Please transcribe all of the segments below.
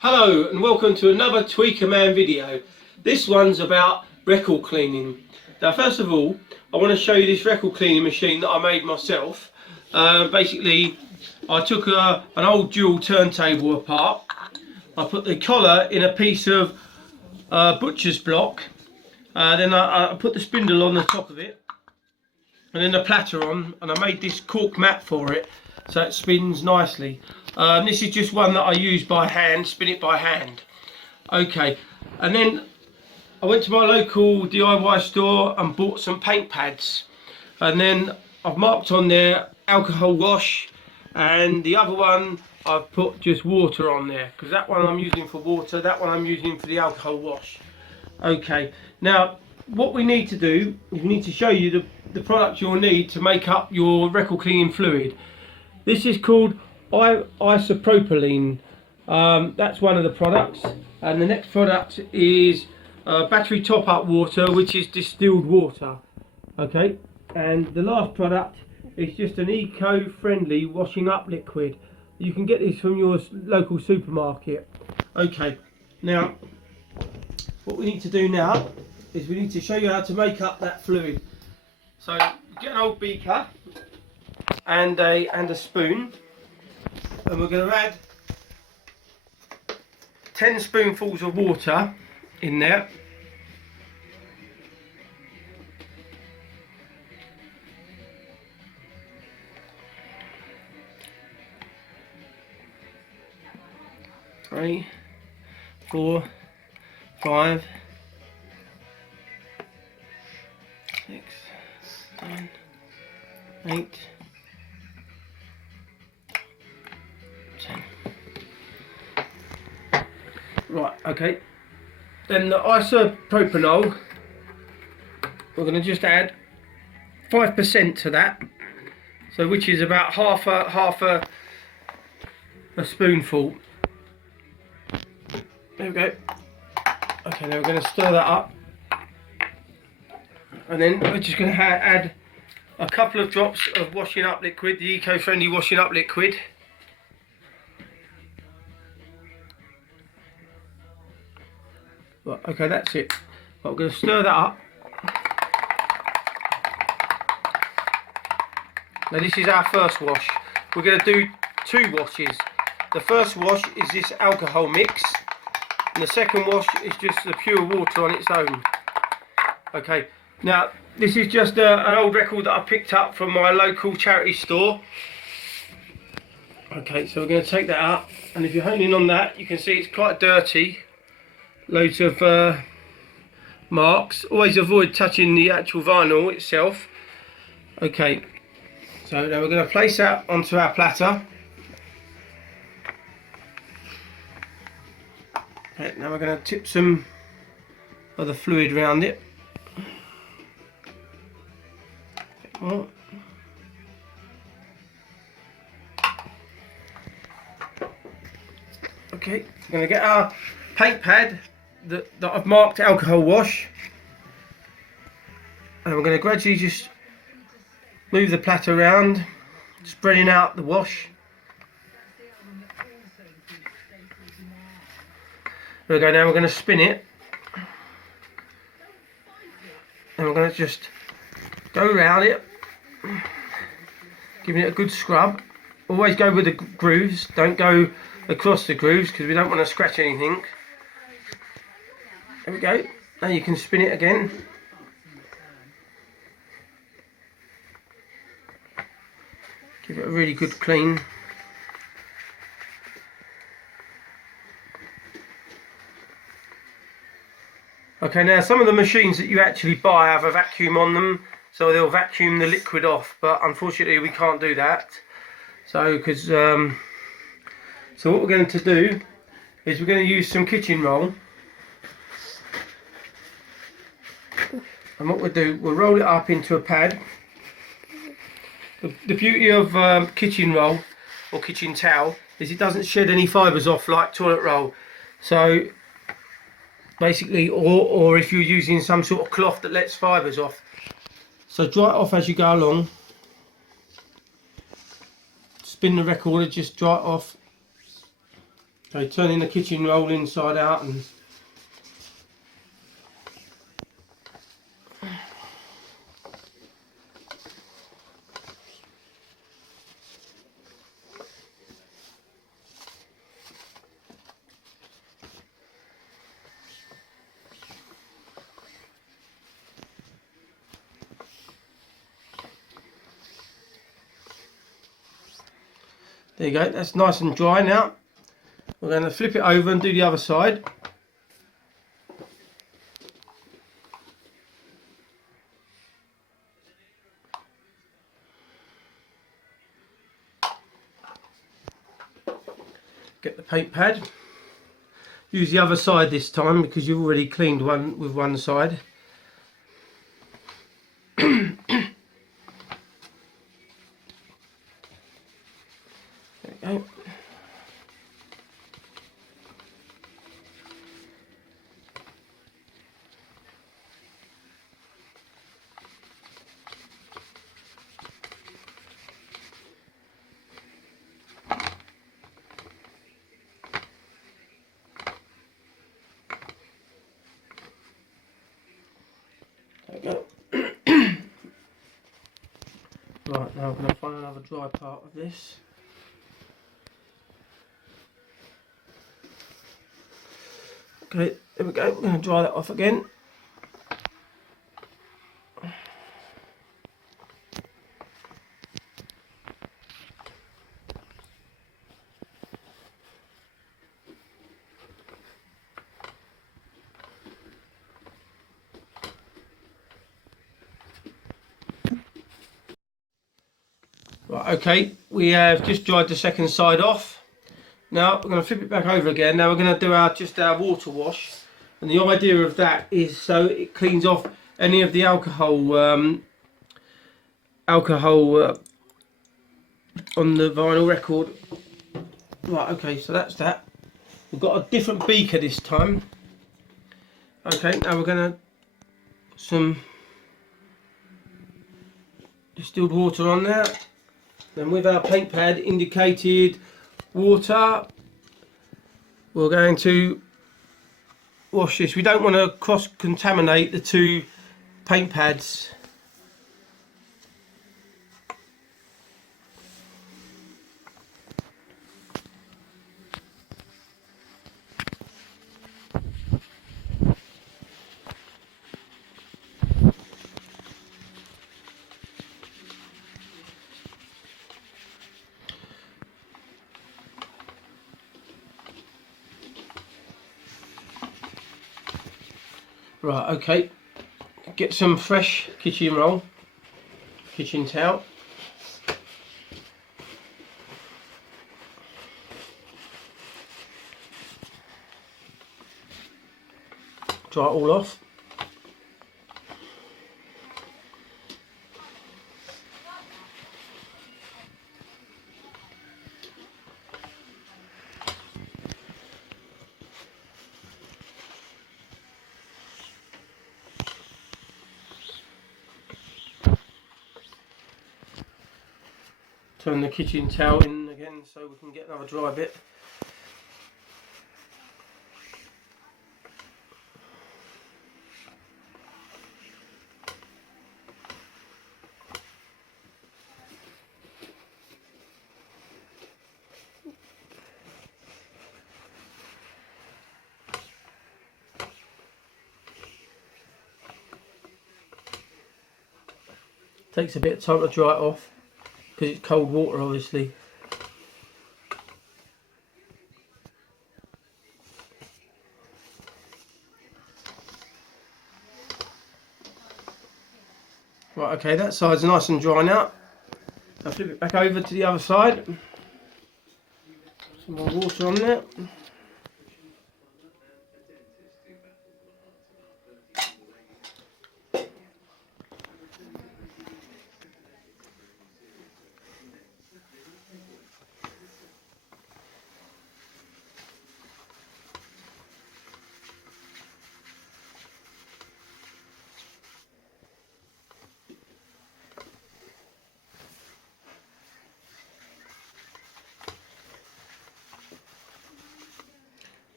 Hello and welcome to another Tweaker Man video. This one's about record cleaning. Now first of all, I want to show you this record cleaning machine that I made myself. Basically, I took an old dual turntable apart. I put the collar in a piece of butcher's block. Then I put the spindle on the top of it. And then the platter on, and I made this cork mat for it so it spins nicely. This is just one that I use by hand, spin it by hand. Okay, and then I went to my local DIY store and bought some paint pads, and then I've marked on there alcohol wash, and the other one I've put just water on there, because that one I'm using for water, that one I'm using for the alcohol wash. Okay, now what we need to do is we need to show you the product you'll need to make up your record cleaning fluid. This is called isopropylene. That's one of the products, and the next product is battery top-up water, which is distilled water. Okay, and the last product is just an eco-friendly washing up liquid. You can get this from your local supermarket. Okay, now what we need to do now is we need to show you how to make up that fluid. So get an old beaker and a spoon, and we're going to add 10 spoonfuls of water in there. Three, 4, 5, 6, 7, 8, 10. Right, okay. Then the isopropanol, we're going to just add 5% to that, so which is about half a spoonful. There we go. Okay, now we're going to stir that up, and then we're just going to add a couple of drops of washing up liquid, the eco-friendly washing up liquid. Right, okay, that's it. But we're going to stir that up. Now this is our first wash. We're going to do 2 washes. The first wash is this alcohol mix, and the second wash is just the pure water on its own. Okay, now this is just an old record that I picked up from my local charity store. Okay, so we're going to take that out, and if you're honing on that, you can see it's quite dirty. Loads of marks. Always avoid touching the actual vinyl itself. Okay, so now we're going to place that onto our platter. Okay, now we're going to tip some of the fluid around it. Okay, we're going to get our paint pad that I've marked alcohol wash, and we're going to gradually just move the platter around, spreading out the wash. There we go. Now we're going to spin it, and we're going to just go around it, giving it a good scrub. Always go with the grooves, don't go across the grooves because we don't want to scratch anything. There we go. Now you can spin it again. Give it a really good clean. Okay, now some of the machines that you actually buy have a vacuum on them, so they'll vacuum the liquid off, but unfortunately we can't do that. So what we're going to do is we're going to use some kitchen roll, and what we'll do, we'll roll it up into a pad. The beauty of kitchen roll or kitchen towel is it doesn't shed any fibres off like toilet roll. So basically, or if you're using some sort of cloth that lets fibres off. So dry it off as you go along. Spin the recorder, just dry it off. Okay, turning the kitchen roll inside out and there you go, that's nice and dry now. We're going to flip it over and do the other side. Get the paint pad. Use the other side this time because you've already cleaned one with one side. There we go. There we go. Right, now I'm going to find another dry part of this. Okay, there we go. We're going to dry that off again. Right, okay, we have just dried the second side off. Now we're going to flip it back over again. Now we're going to do our water wash, and the idea of that is so it cleans off any of the alcohol on the vinyl record. Right, okay, so that's that. We've got a different beaker this time. Okay, now we're going to put some distilled water on there. Then with our paint pad indicated water, we're going to wash this. We don't want to cross-contaminate the two paint pads. Right, okay, get some fresh kitchen roll, kitchen towel. Dry it all off. Turn the kitchen towel in again so we can get another dry bit. Takes a bit of time to dry it off because it's cold water, obviously. Right, okay, that side's nice and dry now. I'll flip it back over to the other side. Some more water on there.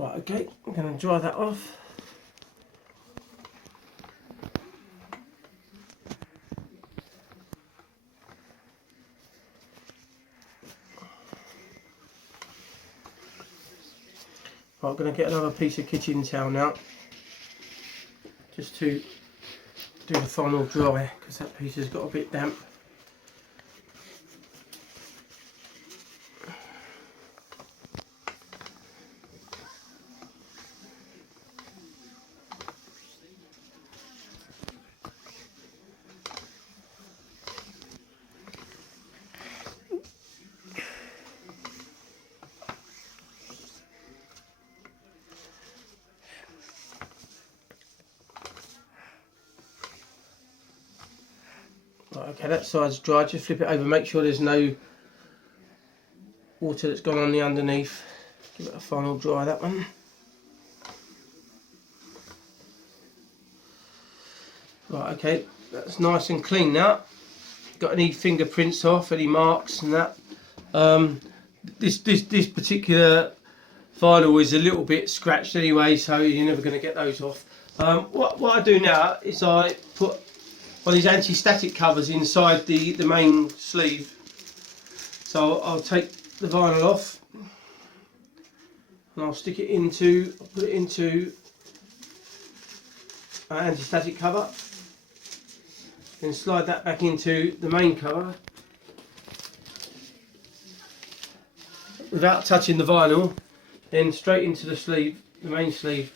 Right, okay, I'm going to dry that off. Right, I'm going to get another piece of kitchen towel now, just to do the final dry, because that piece has got a bit damp. Right, okay, that side's dry. Just flip it over, make sure there's no water that's gone on the underneath. Give it a final dry, that one. Right, okay, that's nice and clean now. Got any fingerprints off, any marks and that. This particular vinyl is a little bit scratched anyway, so you're never going to get those off. What I do now is I put one of these anti-static covers inside the main sleeve. So I'll take the vinyl off and I'll stick it into, put it into an anti-static cover, then slide that back into the main cover without touching the vinyl, then straight into the sleeve, the main sleeve.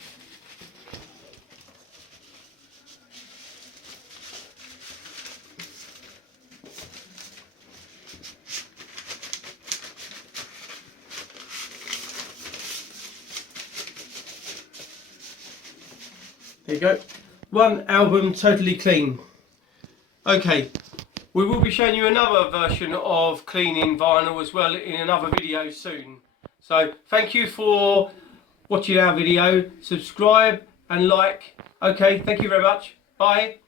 There you go. One album totally clean. Okay, we will be showing you another version of cleaning vinyl as well in another video soon. So thank you for watching our video. Subscribe and like. Okay, thank you very much. Bye.